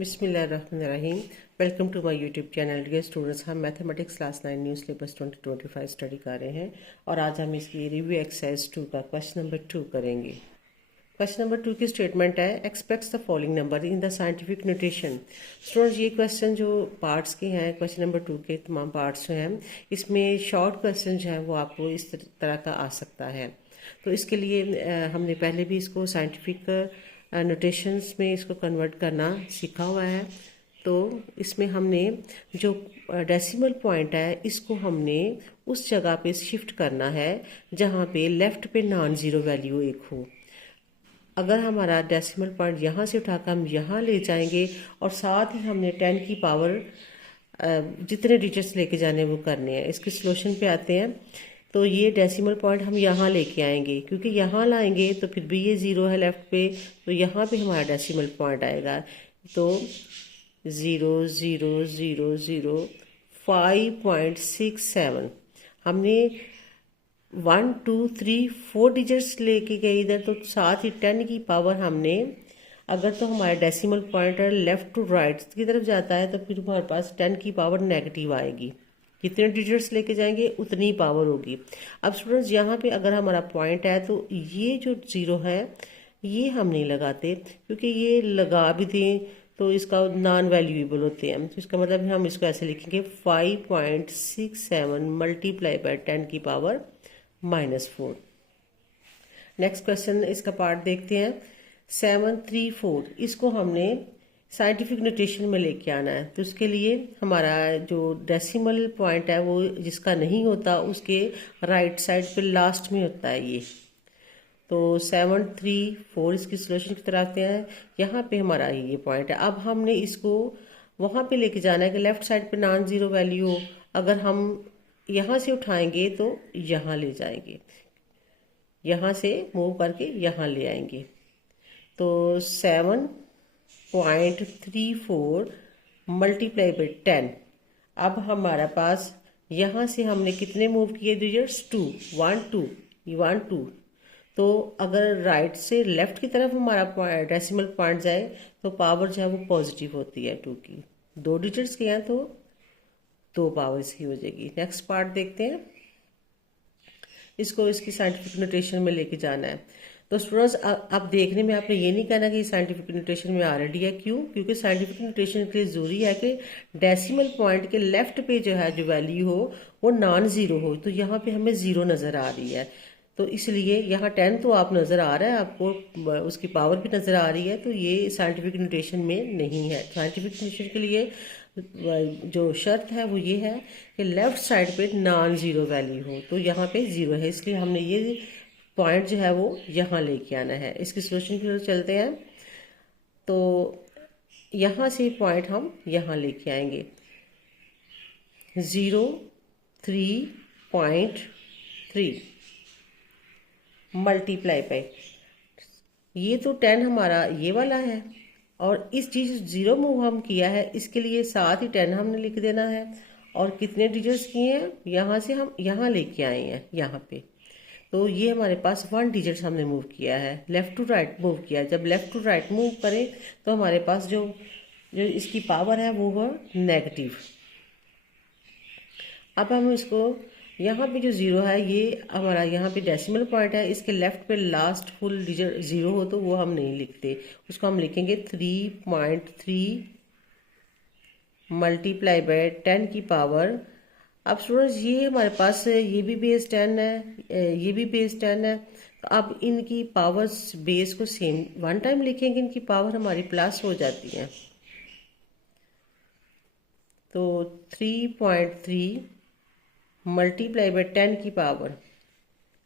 बिस्मिल्लाहिर्रहमानिर्रहीम। Welcome to my YouTube channel. Dear students, हम mathematics class 9 new syllabus 2025 study कर रहे हैं और आज हम इसकी रिव्यू एक्सरसाइज 2 का क्वेश्चन नंबर 2 करेंगे। क्वेश्चन नंबर 2 की स्टेटमेंट है, aspects the following number in the scientific notation. Students, ये क्वेश्चन जो पार्ट्स के हैं, क्वेश्चन नंबर 2 के तमाम पार्ट्स जो हैं, इसमें शॉर्ट क्वेश्चन जो है वो आपको इस तरह का आ सकता है। तो इसके लिए हमने पहले भी इसको साइंटिफिक नोटेशंस में इसको कन्वर्ट करना सीखा हुआ है। तो इसमें हमने जो डेसिमल पॉइंट है इसको हमने उस जगह पे शिफ्ट करना है जहाँ पे लेफ्ट पे नॉन ज़ीरो वैल्यू एक हो। अगर हमारा डेसिमल पॉइंट यहाँ से उठाकर हम यहाँ ले जाएंगे और साथ ही हमने 10 की पावर जितने डिजिट्स लेके जाने वो करने हैं। इसके सोल्यूशन पे आते हैं। तो ये डेसिमल पॉइंट हम यहाँ लेके आएंगे, क्योंकि यहाँ लाएंगे तो फिर भी ये ज़ीरो है लेफ्ट पे, तो यहाँ पे हमारा डेसिमल पॉइंट आएगा। तो 0 0 0 0 5.67 हमने 1 2 3 4 डिजिट्स लेके गए इधर, तो साथ ही 10 की पावर हमने, अगर तो हमारा decimal point left to right की तरफ जाता है तो फिर हमारे पास 10 की पावर नेगेटिव आएगी। जितने डिजिट्स लेके जाएंगे उतनी पावर होगी। अब स्टूडेंट्स, यहाँ पे अगर हमारा पॉइंट है तो ये जो ज़ीरो है ये हम नहीं लगाते, क्योंकि ये लगा भी दें तो इसका नॉन वैल्यूएबल होते हैं। तो इसका मतलब हम इसको ऐसे लिखेंगे 5.67 मल्टीप्लाई बाय 10 की पावर -4। नेक्स्ट क्वेश्चन इसका पार्ट देखते हैं। 734 इसको हमने साइंटिफिक नोटेशन में लेके आना है। तो उसके लिए हमारा जो डेसिमल पॉइंट है वो जिसका नहीं होता उसके राइट साइड पे लास्ट में होता है ये। तो 734 इसकी सोल्यूशन की तरफ आते हैं। यहाँ पे हमारा ये पॉइंट है। अब हमने इसको वहाँ पे लेके जाना है कि लेफ्ट साइड पे नॉन ज़ीरो वैल्यू हो। अगर हम यहाँ से उठाएंगे तो यहाँ ले जाएंगे, यहाँ से मूव करके यहाँ ले आएंगे। तो 7.34 मल्टीप्लाई बाई 10। अब हमारा पास यहाँ से हमने कितने मूव किए डिजिट्स? 2 1 2 1 2। तो अगर राइट से लेफ्ट की तरफ हमारा डेसिमल पॉइंट जाए तो पावर जो है वो पॉजिटिव होती है 2 की। 2 डिजिट्स के हैं तो 2 पावर इसकी हो जाएगी। नेक्स्ट पार्ट देखते हैं। इसको इसकी साइंटिफिक नोटेशन में लेके जाना है। तो स्टूडेंट्स, अब देखने में आपने ये नहीं कहना कि साइंटिफिक नोटेशन में ऑलरेडी है। क्यों? क्योंकि साइंटिफिक नोटेशन के लिए ज़रूरी है कि डेसिमल पॉइंट के लेफ्ट पे जो है जो वैल्यू हो वो नॉन ज़ीरो हो। तो यहाँ पे हमें ज़ीरो नज़र आ रही है, तो इसलिए यहाँ 10 तो आप नज़र आ रहा है, आपको उसकी पावर भी नज़र आ रही है, तो ये साइंटिफिक नोटेशन में नहीं है। साइंटिफिक नोटेशन के लिए जो शर्त है वो ये है कि लेफ्ट साइड पे नॉन ज़ीरो वैल्यू हो। तो यहाँ पे ज़ीरो है, इसलिए हमने ये पॉइंट जो है वो यहाँ लेके आना है। इसकी सोल्यूशन की तरफ चलते हैं। तो यहाँ से पॉइंट हम यहाँ लेके आएंगे 0.3 मल्टीप्लाई बाई, ये तो 10 हमारा ये वाला है और इस चीज़ ज़ीरो मूव हम किया है, इसके लिए साथ ही 10 हमने लिख देना है। और कितने डिजिट्स किए हैं? यहाँ से हम यहाँ लेके आए हैं यहाँ पे। तो ये हमारे पास 1 डिजिट्स हमने मूव किया है, लेफ़्ट टू राइट मूव किया है। जब लेफ़्ट टू राइट मूव करें तो हमारे पास जो इसकी पावर है वो है नेगेटिव। अब हम इसको यहाँ पे जो ज़ीरो है ये हमारा यहाँ पे डेसिमल पॉइंट है, इसके लेफ्ट पे लास्ट फुल डिजिट ज़ीरो हो तो वो हम नहीं लिखते, उसको हम लिखेंगे 3.3 मल्टीप्लाई बाय 10 की पावर। अब स्टूडेंट्स, ये हमारे पास ये भी बेस 10 है, ये भी बेस 10 है। तो अब इनकी पावर्स बेस को सेम वन टाइम लिखेंगे, इनकी पावर हमारी प्लस हो जाती है। तो 3.3 मल्टीप्लाई बाय 10 की पावर,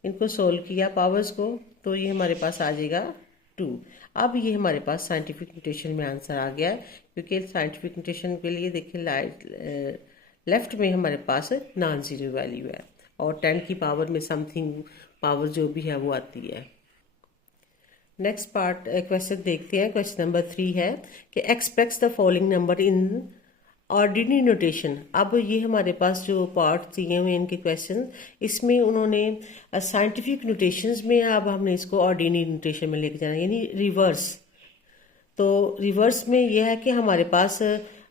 इनको सोल्व किया पावर्स को तो ये हमारे पास आ जाएगा 2। अब ये हमारे पास साइंटिफिक नोटेशन में आंसर आ गया है, क्योंकि साइंटिफिक नोटेशन के लिए देखिए लेफ्ट में हमारे पास नॉन ज़ीरो वैल्यू है और 10 की पावर में समथिंग पावर जो भी है वो आती है। नेक्स्ट पार्ट क्वेश्चन देखते हैं। क्वेश्चन नंबर 3 है कि aspects the following number in ordinary notation. अब ये हमारे पास जो पार्ट दिए हुए इनके क्वेश्चन, इसमें उन्होंने साइंटिफिक नोटेशंस में, अब हमने इसको ऑर्डिनरी नोटेशन में लेके जाना, यानी रिवर्स तो रिवर्स में यह है कि हमारे पास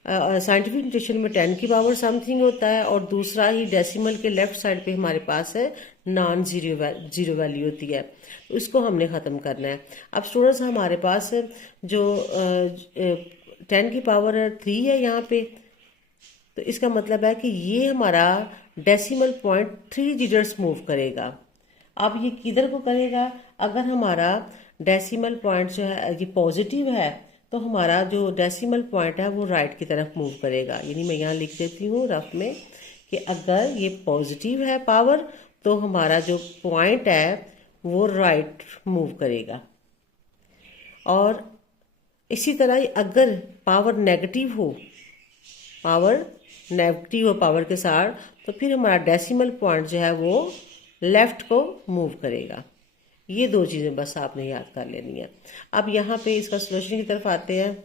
साइंटिफिक नोटेशन में 10 की पावर समथिंग होता है और दूसरा ही डेसिमल के लेफ्ट साइड पे हमारे पास है नॉन जीरो वैल्यू होती है। तो इसको हमने ख़त्म करना है। अब स्टूडेंट्स हमारे पास जो 10 की पावर 3 है यहाँ पे, तो इसका मतलब है कि ये हमारा डेसिमल पॉइंट 3 डिजिट्स मूव करेगा। अब ये किधर को करेगा? अगर हमारा डेसिमल पॉइंट जो है ये पॉजिटिव है तो हमारा जो डेसिमल पॉइंट है वो राइट की तरफ मूव करेगा। यानी मैं यहाँ लिख देती हूँ रफ में कि अगर ये पॉजिटिव है पावर तो हमारा जो पॉइंट है वो राइट मूव करेगा। और इसी तरह अगर पावर नेगेटिव हो पावर के साथ, तो फिर हमारा डेसिमल पॉइंट जो है वो लेफ्ट को मूव करेगा। ये दो चीज़ें बस आपने याद कर लेनी है। अब यहाँ पे इसका सोल्यूशन की तरफ आते हैं।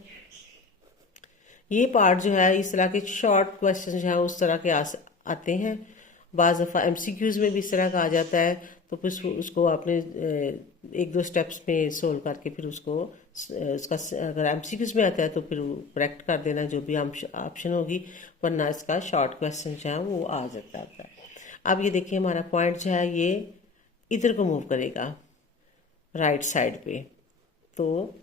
ये पार्ट जो है इस तरह के शॉर्ट क्वेश्चन जो है उस तरह के आते हैं। बाज़ दफ़ा एमसीक्यूज़ में भी इस तरह का आ जाता है, तो फिर उसको आपने एक दो स्टेप्स में सोल्व करके फिर उसको उसका अगर एमसीक्यूज़ में आता है तो फिर करेक्ट कर देना जो भी ऑप्शन होगी, वरना इसका शॉर्ट क्वेश्चन जो है वो आ जाता है। अब ये देखिए हमारा पॉइंट जो है ये इधर को मूव करेगा राइट साइड पे, तो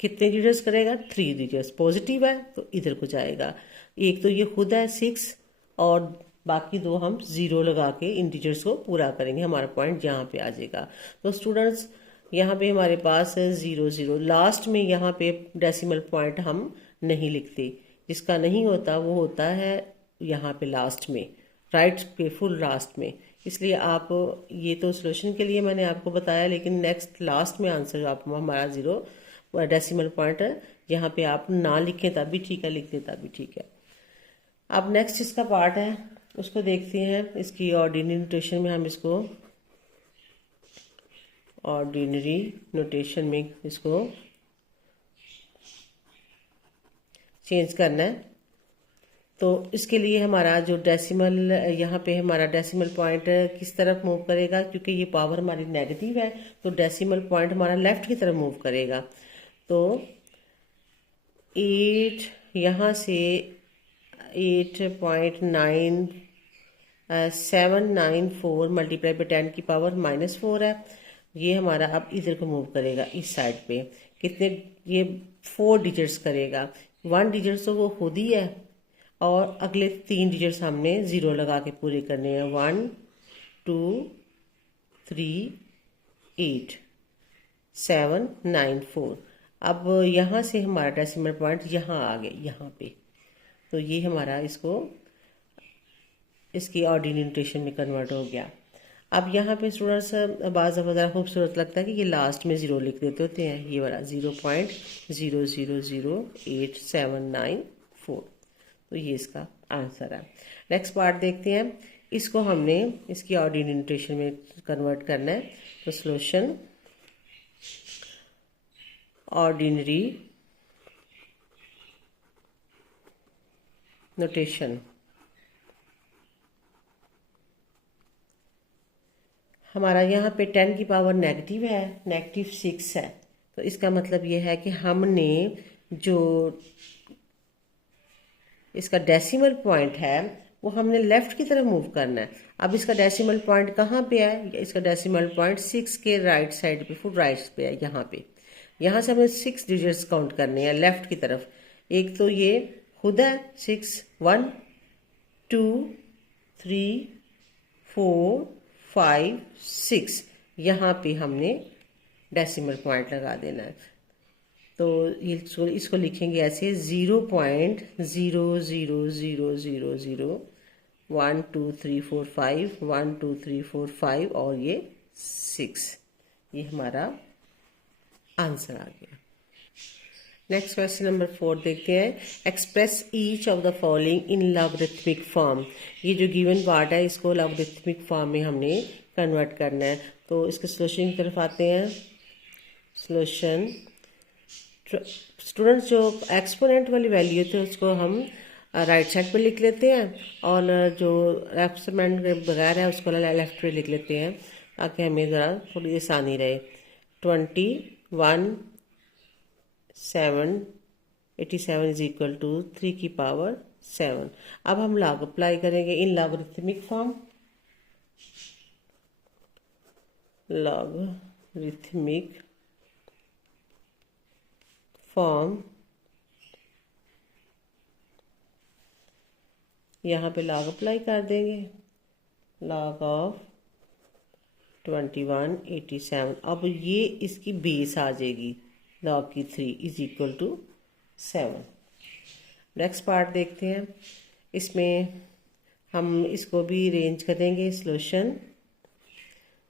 कितने डिजिट्स करेगा? 3 डिजिट्स। पॉजिटिव है तो इधर को जाएगा। एक तो ये खुद है 6 और बाकी दो हम 0 लगा के इन डिजिट्स को पूरा करेंगे, हमारा पॉइंट यहाँ पे आ जाएगा। तो स्टूडेंट्स यहाँ पे हमारे पास है 0 0। लास्ट में यहाँ पे डेसिमल पॉइंट हम नहीं लिखते, जिसका नहीं होता वो होता है यहाँ पे लास्ट में, राइट पे फुल लास्ट में। इसलिए आप ये तो सोल्यूशन के लिए मैंने आपको बताया, लेकिन नेक्स्ट लास्ट में आंसर आप हमारा 0 डेसिमल पॉइंट यहाँ पे आप ना लिखें तब भी ठीक है, लिख दें तब भी ठीक है। अब नेक्स्ट इसका पार्ट है उसको देखते हैं। इसकी ऑर्डिनरी नोटेशन में हम इसको ऑर्डिनरी नोटेशन में इसको चेंज करना है। तो इसके लिए हमारा जो डेसिमल यहाँ पे हमारा डेसिमल पॉइंट किस तरफ मूव करेगा, क्योंकि ये पावर हमारी नेगेटिव है तो डेसिमल पॉइंट हमारा लेफ्ट की तरफ मूव करेगा। तो 8 यहाँ से 8.9794 मल्टीप्लाई बाई 10 की पावर -4 है। ये हमारा अब इधर को मूव करेगा इस साइड पे। कितने? ये 4 डिजिट्स करेगा। 1 डिजिट तो वो खुद ही है और अगले 3 डिजिट्स हमने 0 लगा के पूरे करने हैं। 1 2 3 8 7 9 4। अब यहाँ से हमारा डेसिमल पॉइंट यहाँ आ गए यहाँ पे, तो ये हमारा इसकी ऑर्डिनरी नोटेशन में कन्वर्ट हो गया। अब यहाँ पे स्टूडेंट्स बाज़ दफ़ा ज़रा खूबसूरत लगता है कि ये लास्ट में 0 लिख देते होते हैं, ये वाला 0.000879 तो ये इसका आंसर है। नेक्स्ट पार्ट देखते हैं। इसको हमने इसकी ऑर्डिनरी नोटेशन में कन्वर्ट करना है। तो सॉल्यूशन ऑर्डिनरी नोटेशन। हमारा यहाँ पे 10 की पावर नेगेटिव है, -6 है। तो इसका मतलब ये है कि हमने जो इसका डेसिमल पॉइंट है वो हमने लेफ्ट की तरफ मूव करना है। अब इसका डेसिमल पॉइंट कहाँ पे है? इसका डेसिमल पॉइंट 6 के राइट साइड पे, फुल राइट पे है, यहाँ पे। यहाँ से हमें 6 डिजिट्स काउंट करने हैं लेफ्ट की तरफ। एक तो ये खुद है 6, 1 2 3 4 5 6, यहाँ पे हमने डेसिमल पॉइंट लगा देना है। तो इसको लिखेंगे ऐसे 0.000001 2 3 4 5 1 2 3 4 5 और ये 6, ये हमारा आंसर आ गया। नेक्स्ट क्वेश्चन नंबर 4 देखते हैं। Express each of the following in logarithmic form. ये जो गिवन पार्ट है इसको लॉगरिथमिक फॉर्म में हमने कन्वर्ट करना है। तो इसके सोल्यूशन की तरफ आते हैं। सोल्यूशन स्टूडेंट्स जो एक्सपोनेंट वाली वैल्यू थे उसको हम राइट साइड पे लिख लेते हैं और जो एक्सपोनेंट के बगैर है उसको लेफ्ट पे लिख लेते हैं ताकि हमें ज़रा थोड़ी आसानी रहे। 21 87 इज इक्वल टू 3 की पावर 7। अब हम लॉग अप्लाई करेंगे इन लॉगरिथमिक फॉर्म। लॉगरिथमिक फॉर्म, यहाँ पे लॉग अप्लाई कर देंगे, लॉग ऑफ 2187। अब ये इसकी बेस आ जाएगी लॉग की 3 is equal to 7। Next part देखते हैं। इसमें हम इसको भी अरेंज करेंगे। सॉल्यूशन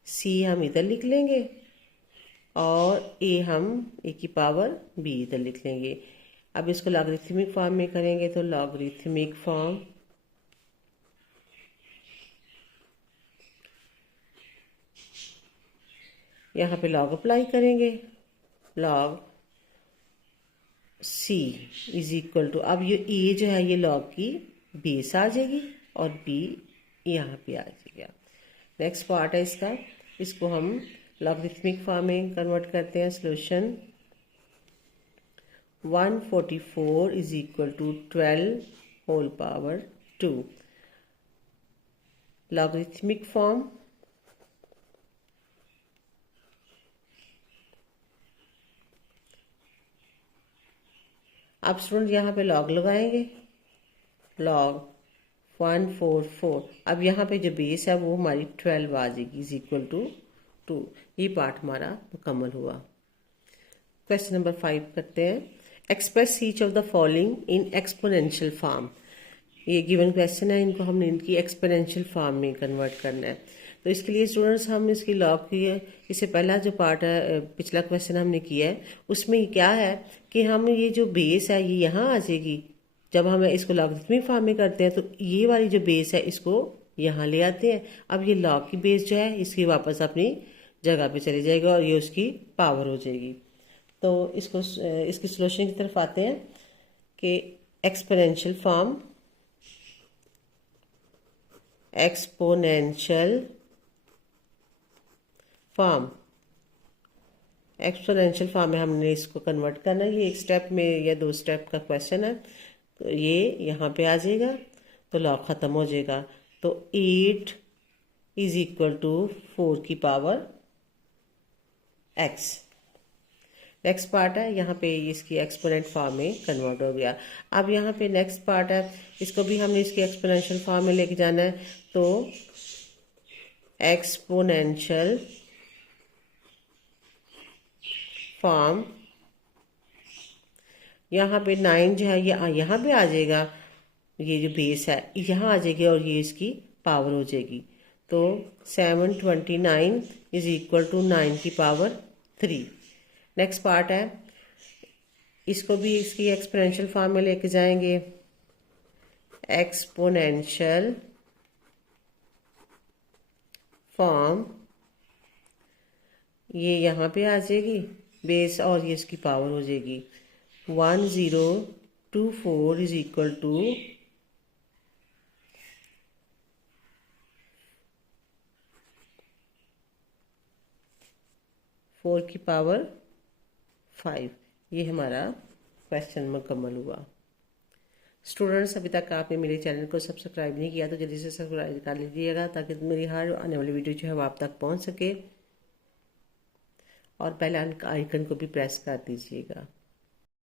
सी हम इधर लिख लेंगे और ए हम ए की पावर बी इधर लिख लेंगे। अब इसको लॉगरिथमिक फॉर्म में करेंगे तो लॉगरिथमिक फॉर्म यहाँ पे लॉग अप्लाई करेंगे, log C is equal to, अब ये ए जो है ये लॉग की बेस आ जाएगी और बी यहाँ पे आ जाएगा। नेक्स्ट पार्ट है इसका, इसको हम लॉगरिथमिक फॉर्म में कन्वर्ट करते हैं। Solution 144 is equal to 12 whole power 2। Logarithmic form अब स्टूडेंट यहाँ पे लॉग लगाएंगे, लॉग 144। अब यहाँ पे जो बेस है वो हमारी 12 आ जाएगी इज इक्वल टू 2। ये पार्ट हमारा मुकम्मल हुआ। क्वेश्चन नंबर 5 करते हैं। Express each of the following in exponential form. ये गिवन क्वेश्चन है, इनको हमने इनकी एक्सपोनेंशियल फॉर्म में कन्वर्ट करना है। तो इसके लिए स्टूडेंट्स हम इसकी लॉग की है, इससे पहला जो पार्ट है, पिछला क्वेश्चन हमने किया है, उसमें क्या है कि हम ये जो बेस है ये यहाँ आ जाएगी। जब हम इसको लॉगरिथमिक फॉर्म में करते हैं तो ये वाली जो बेस है इसको यहाँ ले आते हैं। अब ये लॉग की बेस जो है इसकी वापस अपनी जगह पे चली जाएगी और ये उसकी पावर हो जाएगी। तो इसको इसकी सॉल्यूशन की तरफ आते हैं कि exponential form, exponential form, exponential form में हमने इसको कन्वर्ट करना है। ये एक स्टेप में या 2 स्टेप का क्वेश्चन है। तो ये यहाँ पे आ जाएगा तो लॉग ख़त्म हो जाएगा। तो 8 इज इक्वल टू 4 की पावर x। नेक्स्ट पार्ट है, यहाँ पे इसकी एक्सपोनेंट फॉर्म में कन्वर्ट हो गया। अब यहाँ पे नेक्स्ट पार्ट है, इसको भी हमने इसकी एक्सपोनेंशियल फॉर्म में लेके जाना है। तो एक्सपोनेंशियल फॉर्म, यहाँ पे 9 जो है ये यहाँ पे आ जाएगा, ये जो बेस है यहाँ आ जाएगी और ये इसकी पावर हो जाएगी। तो 729 इज इक्वल टू 9 की पावर 3। नेक्स्ट पार्ट है, इसको भी इसकी एक्सपोनेंशियल फॉर्म में लेके जाएंगे। एक्सपोनेंशियल फॉर्म, ये यहाँ पे आ जाएगी बेस और ये इसकी पावर हो जाएगी। 1024 इज इक्वल टू 4 की पावर 5। ये हमारा क्वेश्चन मुकम्मल हुआ। स्टूडेंट्स, अभी तक आपने मेरे चैनल को सब्सक्राइब नहीं किया तो जल्दी से सब्सक्राइब कर लीजिएगा ताकि मेरी हर आने वाली वीडियो जो है वो आप तक पहुंच सके, और बेल आइकन को भी प्रेस कर दीजिएगा।